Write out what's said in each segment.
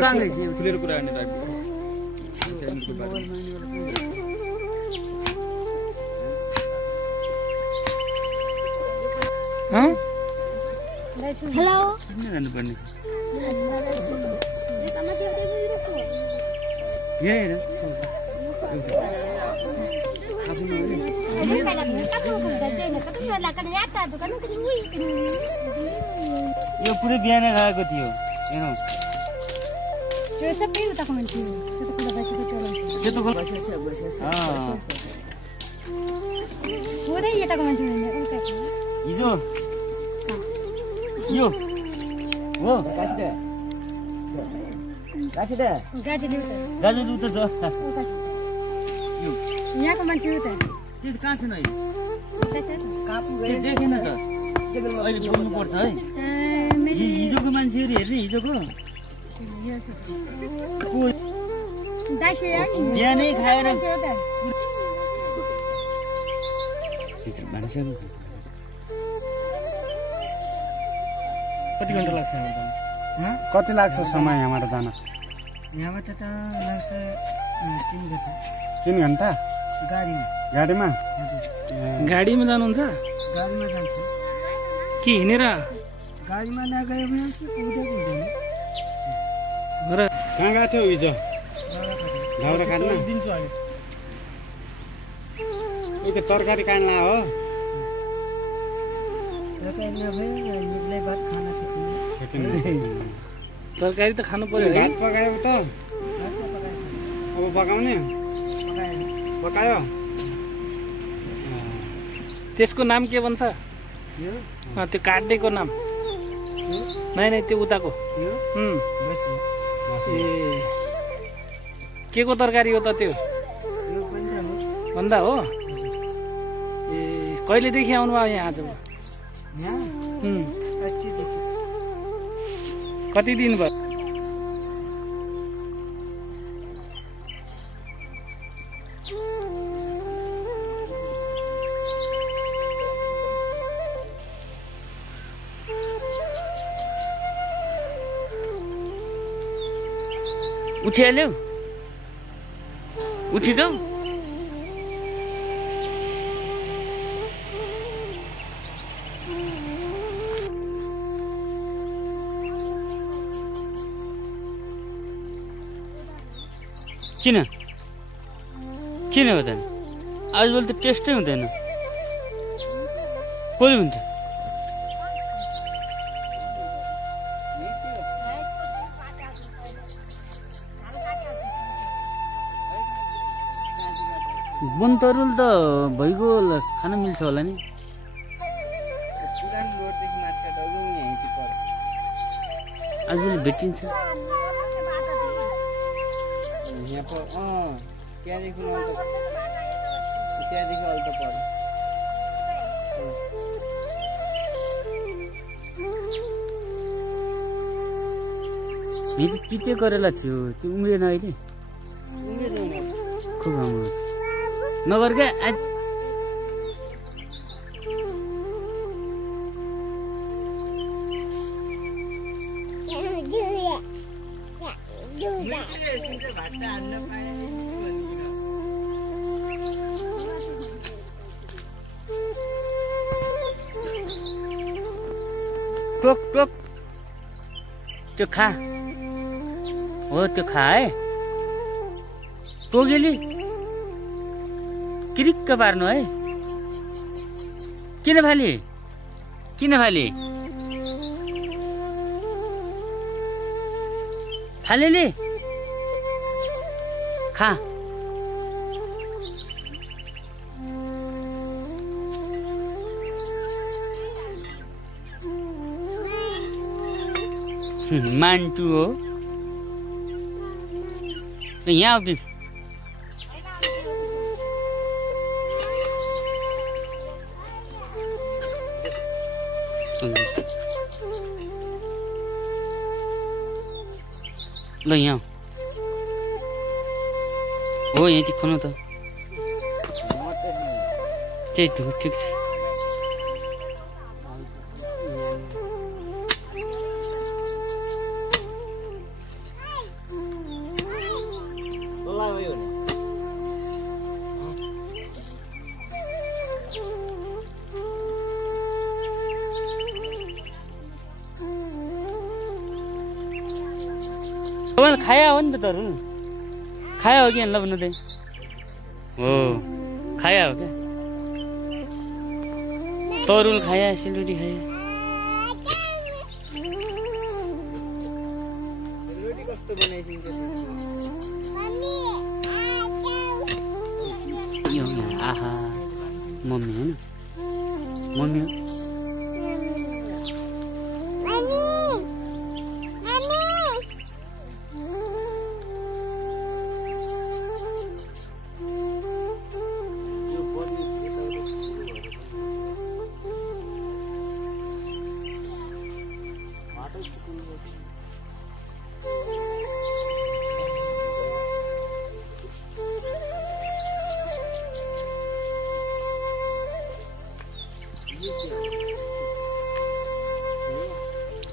कहाँ गएछ खुलेर कुरा गर्ने टाइप हेलो किन जानुपर्ने यो पुरै बिहान खाएको थियो हेर्नु त्यो सबै उताको मान्छे हो सेतो खोल पुरै यताको मान्छे हो हिजो यो हो गाजर उता छ यो यहाँको मान्छे हो त त्यो कहाँ छ नि देखेन त अहिले बोल्नु पर्छ है हिजोको मान्छेहरु हेर्ने हिजोको बिहानै खाएर कति घण्टा लाग्छ कति लाग्छ समय यहाँबाट जान यहाँबाट त लाग्छ 3 घण्टा गाडीमा गाडीमा जानुहुन्छ गाडीमा जान्छ कि हिँडेर गाडीमा नगए भने पुग्दैन र कहाँ गएको थियो हिजो दाउरा काट्न दिन्छु अहिले यो त तरकारी काट्न हो तरकारी नभए निक्लै भात खान सकिन्छ तरकारी त खानु पर्यो है भात पकायो त अब पकाउने पकायो त्यसको नाम के भन्छ त्यो काट्नेको नाम नै त्यो उताको ए के को तरकारी हो त त्यो भन्दा हो ए कहिलेदेखि आउनु भयो यहाँ आज कति दिन भयो उठिहाल्यौ उठिगौ किन किन हो त आजभोलि त टेस्टै हुँदैन कसले हुन्थ्यो बनतरुल त भइगयो खान मिल्छ होला नि आजभोलि भेटिन्छ मेरो तिते करेला थियो त्यो उम्रिएन अहिले खुब राम्रो नगर क्या टोक टोक त्यो खा हो त्यो खा है टोगेली किरिक्क पार्नु है किन फाली फालेले खा मान्टु हो यहाँ आऊ ल यहाँ हो यहाँ टिक्नु त त्यही ठिक छ तपाईँले खाया हो नि त तरुल खाया हो कि ल भन्नु त्यही हो खाया हो क्या तरुल खाया सेलरोटी खाया सेलरोटी कस्तो बनाइदिन्छ यो आहा मम्मी हो न मम्मी हो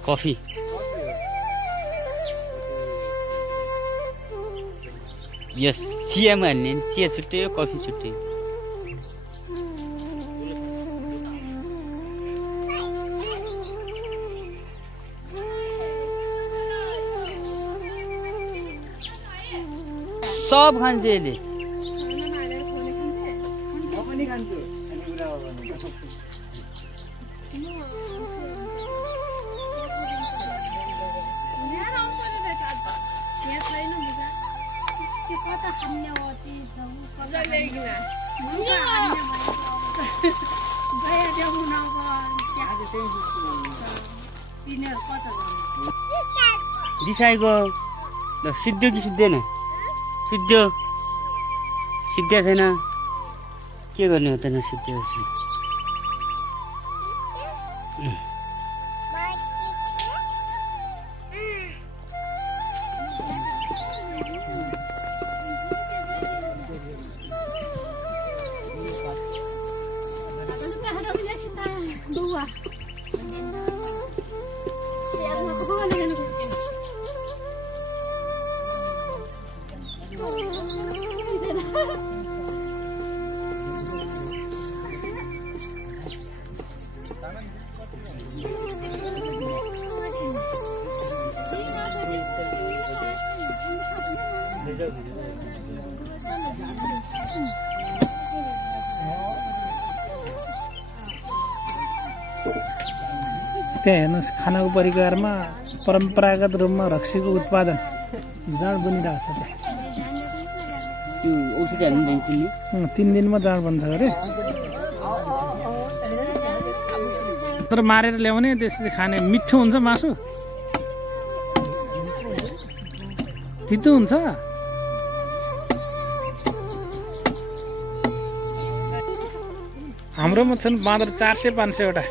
कफी यस चियामा हाल्ने चिया छुट्टै हो कफी छुट्टै सब खान्छ यसले पनि खान्छु अनि कुरा हो भने दिसाईको सिद्धो कि सिद्धेन सिद्धो सिद्धिया छैन के गर्ने हो त नसिद्धिएपछि त्यहाँ हेर्नुहोस् खानाको परिवारमा परम्परागत रूपमा रक्सीको उत्पादन जाँड बनिरहेको छ त्यहाँ त्यो औषधि हाल्नु दिन्छ नि 3 दिनमा जाँड बन्छ अरे तर मारेर ल्याउने त्यसले खाने मिठो हुन्छ मासु तितो हुन्छ हाम्रोमा छन् बाँदर 400-500 वटा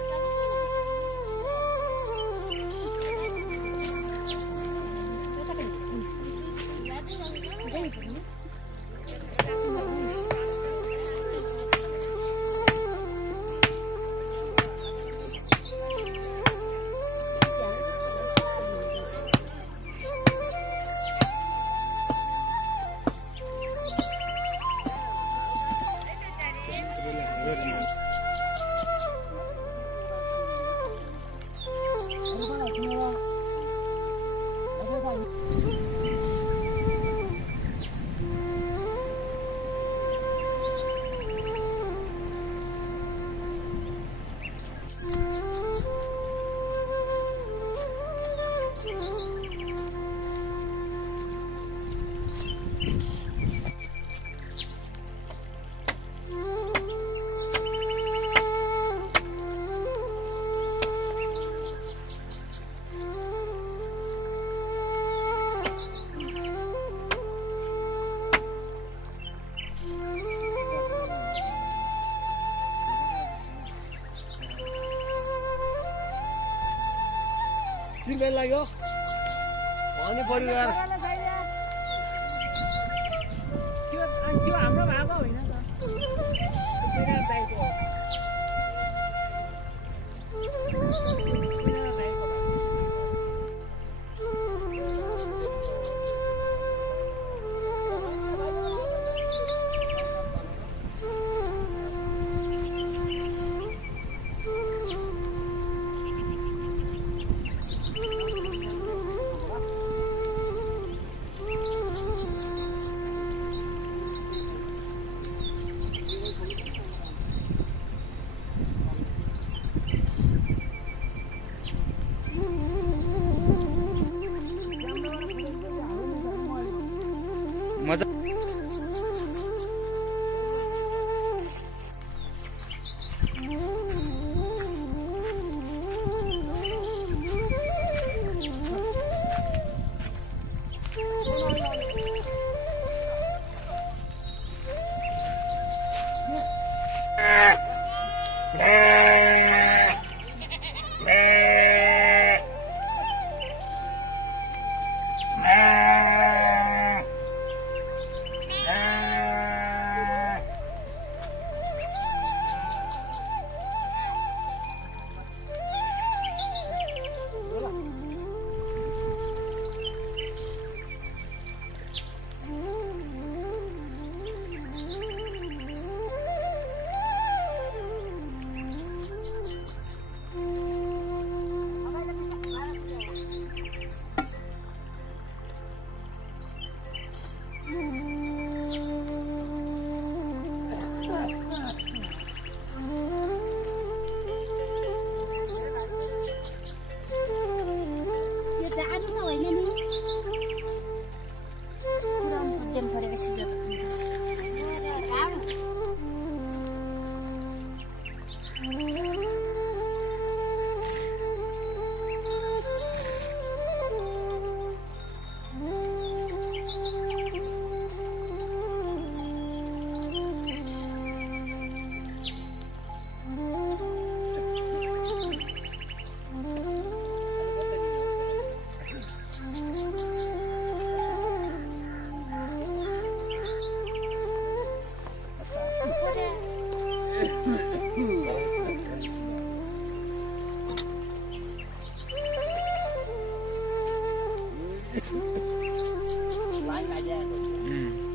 किन लाग्यो अनि परिवार त्यो हाम्रो भाग होइन लाइन आ जाए